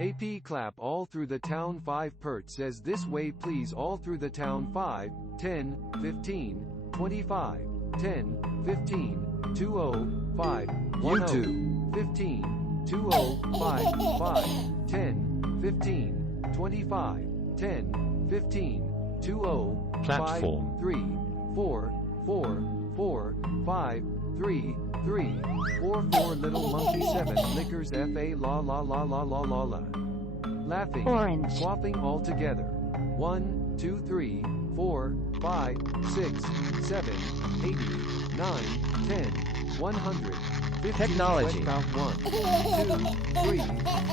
AP clap all through the town. 5 Pert says this way please all through the town. 5, 10, 15, 25, 10, 15, 20, 5, 10, 15, 20, 5, 5, 10, 15, 25, 10, 15, 20, Platform. 5, 3, 4, 4, 4, 5, 3, 3, 4, 4 Little monkey. 7 Lickers. FA la la la la la la la. Laughing. Orange. Quaffing all together. 1, 2, 3, 4, 5, 6, 7, 80, 9, 10, 100. 15, Technology. About 1, 2, 3,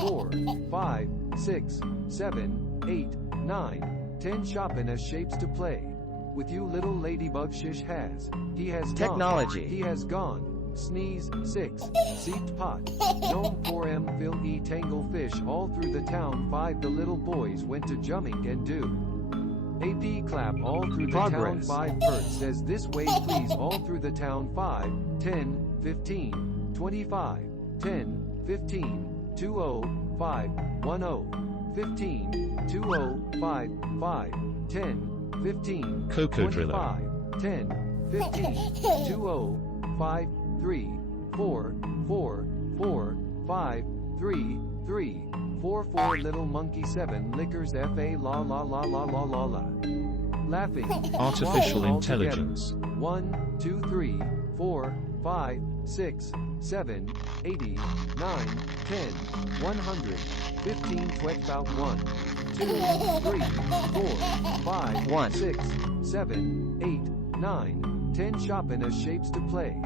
4, 5, 6, 7, 8, 9, 10 Shopping as shapes to play. With you little ladybug. Shish has. He has Technology. gone. He has gone. Sneeze. 6. Seeped pot. Gnome. 4M. Fill. E. Tangle fish all through the town. 5 The little boys went to jumping and do. AP clap all through the Progress. town. 5 Pert says this way please all through the town. 5, 10, 15, 25, 10, 15, 20, 5, 10, 15, 20, 5, 5, 10, 15, Cocoa driller. 25, 10, 15, 20, 5, 3, 4, 4, 4, 5, 3, 3, 4, 4 Little monkey. 7 Lickers. FA la la la la la la la. Laughing. Artificial Walking all intelligence. together. 1, 2, 3, 4, 5, 6, 7, 80, 9, 10, 100, 15 Twet about 1, 2, 3, 4, 5, 1, 6, 7, 8, 9, 10 Shopping as shapes to play.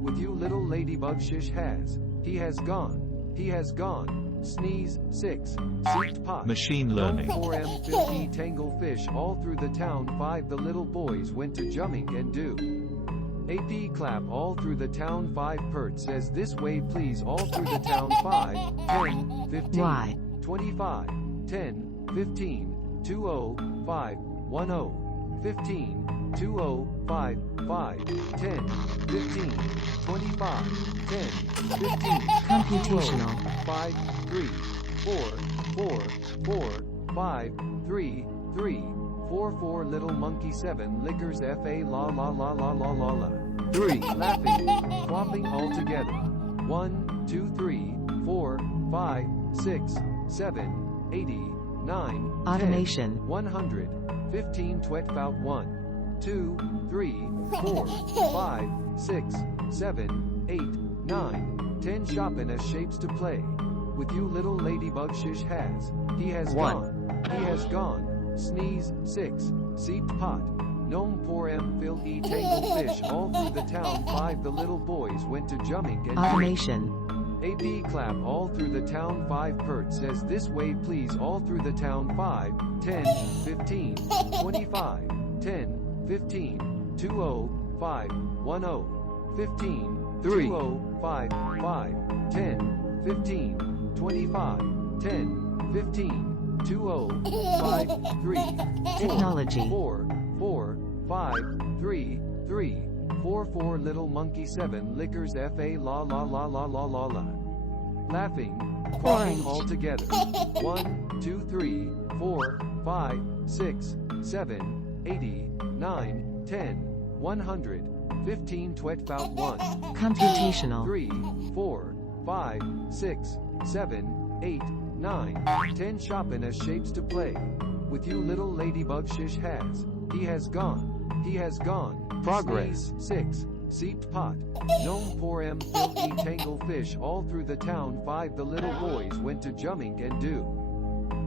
With you little ladybug. Shish has. He has gone. He has gone. Sneeze. 6. Seeped pot. Machine learning. 4M. Fill. E. Tangle fish all through the town. 5 The little boys went to jumping and do. AP clap all through the town. 5 Pert says this way please all through the town. 5, 10, 15, Y. 25, 10, 15, 20, 5, 10, 15, 20, 5, 5, 10, 15, 25, 10, 15, Computational. 5, 3, 4, 4, 4, 5, 3, 3, 4, 4 Little monkey. 7 Lickers. FA la la la la la la la. 3 Laughing. Quaffing all together. 1, 2, 3, 4, 5, 6, 7, 80, 9, Automation. 10, 100, 15 Twet about 1, 2, 3, 4, 5, 6, 7, 8, 9, 10 Shopping as shapes to play. With you little ladybug. Shish has. He has 1. gone. He has gone. Sneeze. 6. Seeped pot. Gnome. 4M. Fill. E. Tangle fish all through the town. 5 The little boys went to jumping and Automation. AP clap all through the town. 5 Pert says this way please all through the town. 5, 10, 15, 25, 10, 15, 20, 5, 10, 15, 3, 20, 5, 5, 10, 15, 25, 10, 15, 20, 5, 3, 4, Technology. 4, 4, 5, 3, 3, 4, 4 Little monkey. 7 Lickers. FA la la la la la la la. Laughing. Quaffing all together. 1, 2, 3, 4, 5, 6, 7, 80, 9, 10, 100, 15 Twet about 1, Computational. 3, 4, 5, 6, 7, 8, 9, 10 Shopping as shapes to play. With you little ladybug. Shish has. He has gone. He has gone. Progress. Sneeze. 6. Seeped pot. Gnome. 4M. Fill. E. Tangle fish all through the town. 5 The little boys went to jumping and do.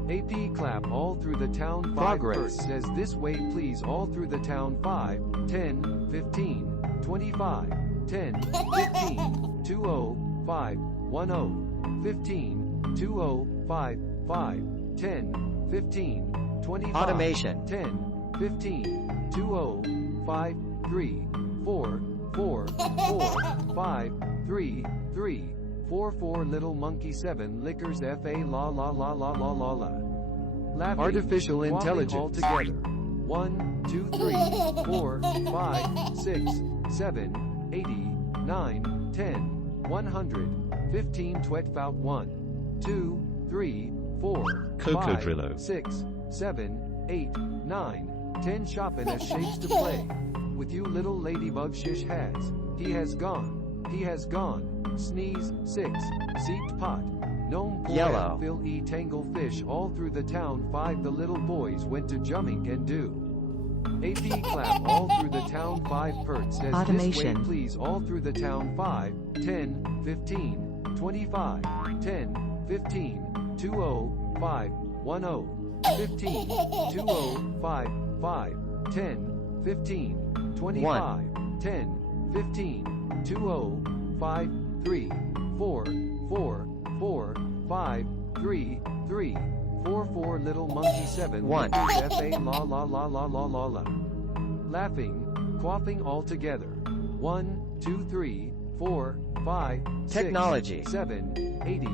AP clap all through the town. 5 Progress. Pert says this way please all through the town. 5, 10, 15, 25, 10, 15, 20, 5, 10, 15, 20, 5, 5, 10, 15, 25, Automation. 10, 15, 20, 5, 3, 4, 4, 4, 5, 3, 3, 4, 4 Little monkey. 7 Lickers. FA la la la la la la la. Laughing. Artificial Quaffing intelligence. all together. 1, 2, 3, 4, 5, 6, 7, 80, 9, 10, 100, 15 Twet about 1, 2, 3, 4, Cocodrillo. 5, 6, 7, 8, 9, 10 shopping as shapes to play. With you little ladybug shish has. He has gone. He has gone. Sneeze, 6, seeped pot. Gnome Yellow. Fill tangle fish all through the town 5 the little boys went to jumming and do. AP clap all through the town 5 Pert says this way Automation. please all through the town 5, 10, 15, 25, 10, 15, 20, 5, 10, 15, 20, 5, 5, 10, 15, 25, 10, 15, 20, 5, 3, 4, 4, 4, 5, 3, 3, 4, 4 little monkey 7 One. lickers FA la la la la la la la. Laughing, quaffing all together. 1, 2, 3, 4, 5, 6, Technology. 7, 80,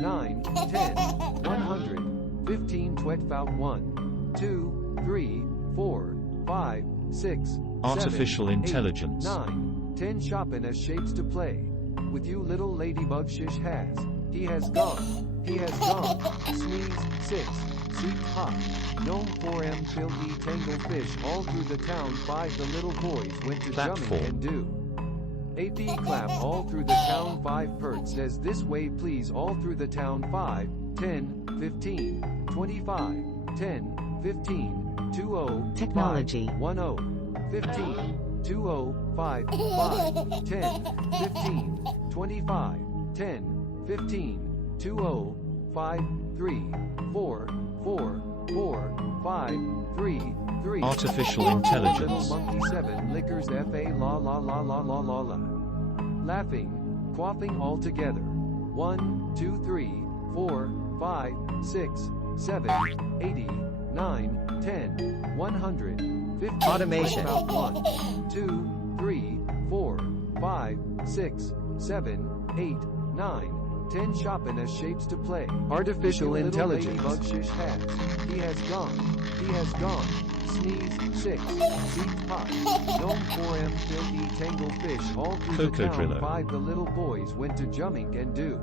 9, 10, 100, 15 twetfout 1, 2, 3, 4, 5, 6, Artificial 7, 8, intelligence. 9, 10 shopping as shapes to play. With you little ladybug shish has. He has gone. He has gone. Sneeze, 6, seeped hot. Gnome 4M fill tangle fish all through the town 5 the little boys went to jumming Platform. and do. AP clap all through the town 5 Pert says this way please all through the town 5, 10, 15, 25, 10, 15, 20, Technology. 5, 10, 15, 20, 5, 5, 10, 15, 25, 10, 15, 20, 5, 3, 4, 4, 4, 5, 3, 3. Artificial 4, intelligence. Little monkey 7 lickers FA la la la la la la la. Laughing, quaffing all together. 1, 2, 3, 4, 5, 6, 7, 80, 9, 10, 100, 15. Automation. About 1, 2, 3, 4, 5, 6, 7, 8, 9, 10 shopping as shapes to play. Artificial Little intelligence. ladybug shish has. He has gone. He has gone. Sneeze, 6, seeped pot. Gnome 4M filthy tangle fish all through the town Cocodrillo. 5 the little boys went to jumming and do.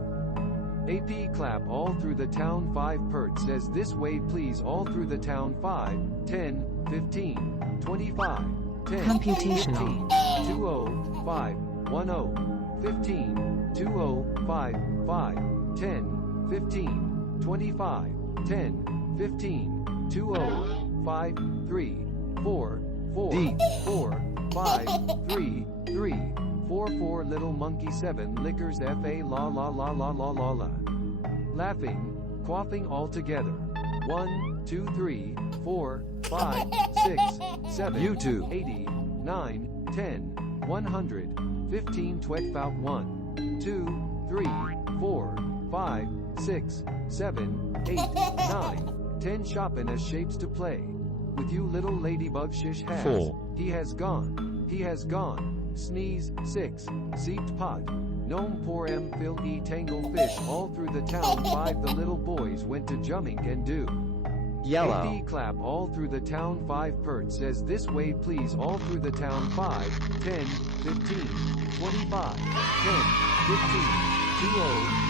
AP clap all through the town 5 Pert says this way please all through the town 5, 10, 15, 25, 10, Computational. 15, 20, 5, 10, 15, 20, 5, 5, 10, 15, 25, 10, 15, 20, 5, 3, 4, 4, D. 4, 5, 3, 3, 4, 4 little monkey 7 lickers FA la la la la la la la. Laughing, quaffing all together. 1, 2, 3, 4, 5, 6, 7, YouTube. 80, 9, 10, 100, 15 twetfout 1, 2, 3, 4, 5, 6, 7, 8, 9, 10 shopping as shapes to play. With you little ladybug shish has. 4. He has gone. He has gone. Sneeze, 6, seeped pot. Gnome 4M fill tangle fish all through the town 5 the little boys went to jumming and do. Yellow. AP clap all through the town 5 Pert says this way please all through the town 5, 10, 15, 25, 10, 15, 20,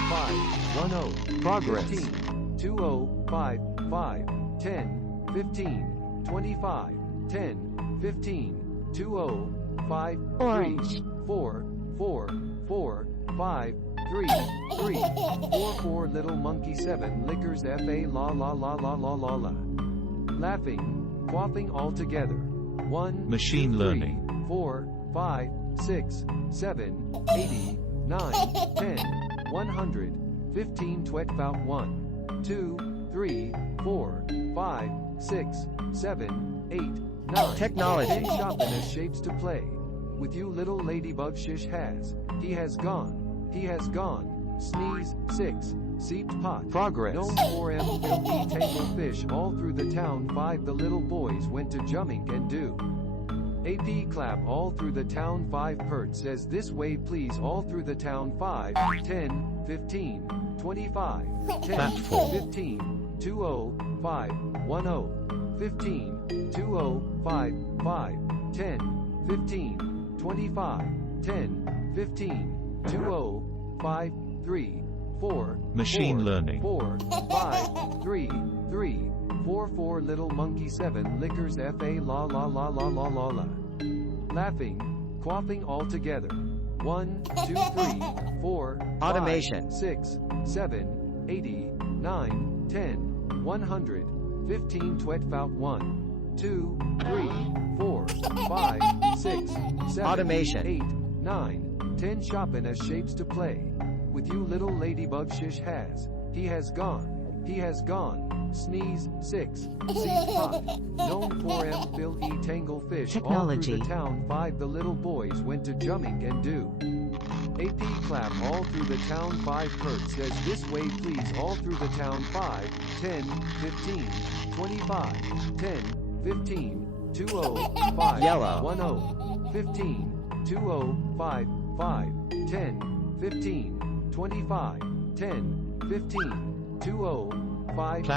5, 10, Progress. 15, 20, 5, 5, 10, 15, 25, 10, 15, 20, 5, 3, Orange. 4, 4, 4, 5, 3, 3, 4, 4 little monkey 7 lickers FA la la la la la la la. Laughing, quaffing all together. 1, Machine 2, 3, learning. 4, 5, 6, 7, 80, 9, 10, 100, 15 twetfout 1, 2, 3, 4, 5, 6, 7, 8, 9. Technology. 10 shopping as shapes to play. With you little ladybug shish has. He has gone. He has gone. Sneeze, 6, seeped pot. Progress. Gnome 4M filthy tangle fish all through the town 5 the little boys went to jumming and do. AP clap all through the town 5 Pert says this way please all through the town 5, 10, 15, 25, 10, Platform. 15, 20, 5, 10, 15, 20, 5, 5, 10, 15, 25, 10, 15, 20, 5, 3, 4, Machine 4, learning. 4, 5, 3, 3, 4, 4 little monkey 7 lickers fa la la la la la la la. Laughing, quaffing all together. 1, 2, 3, 4, 5, Automation. 6, 7, 80, 9, 10, 100, 15 twet fout 1, 2, 3, 4, 5, 6, 7, Automation. 8, 9, 10 shopping as shapes to play. With you little ladybug shish has. He has gone. He has gone. Sneeze, 6, seized pot. Gnome 4M fill e tangle fish. Technology. All through the town 5 the little boys went to jumping and do. AP clap all through the town 5 Kurt says this way please all through the town 5, 10, 15, 25, 10, 15, 20, 5, Yellow. 10, 15, 20, 5, 5, 10, 15, 25, 10, 15, 20, 5,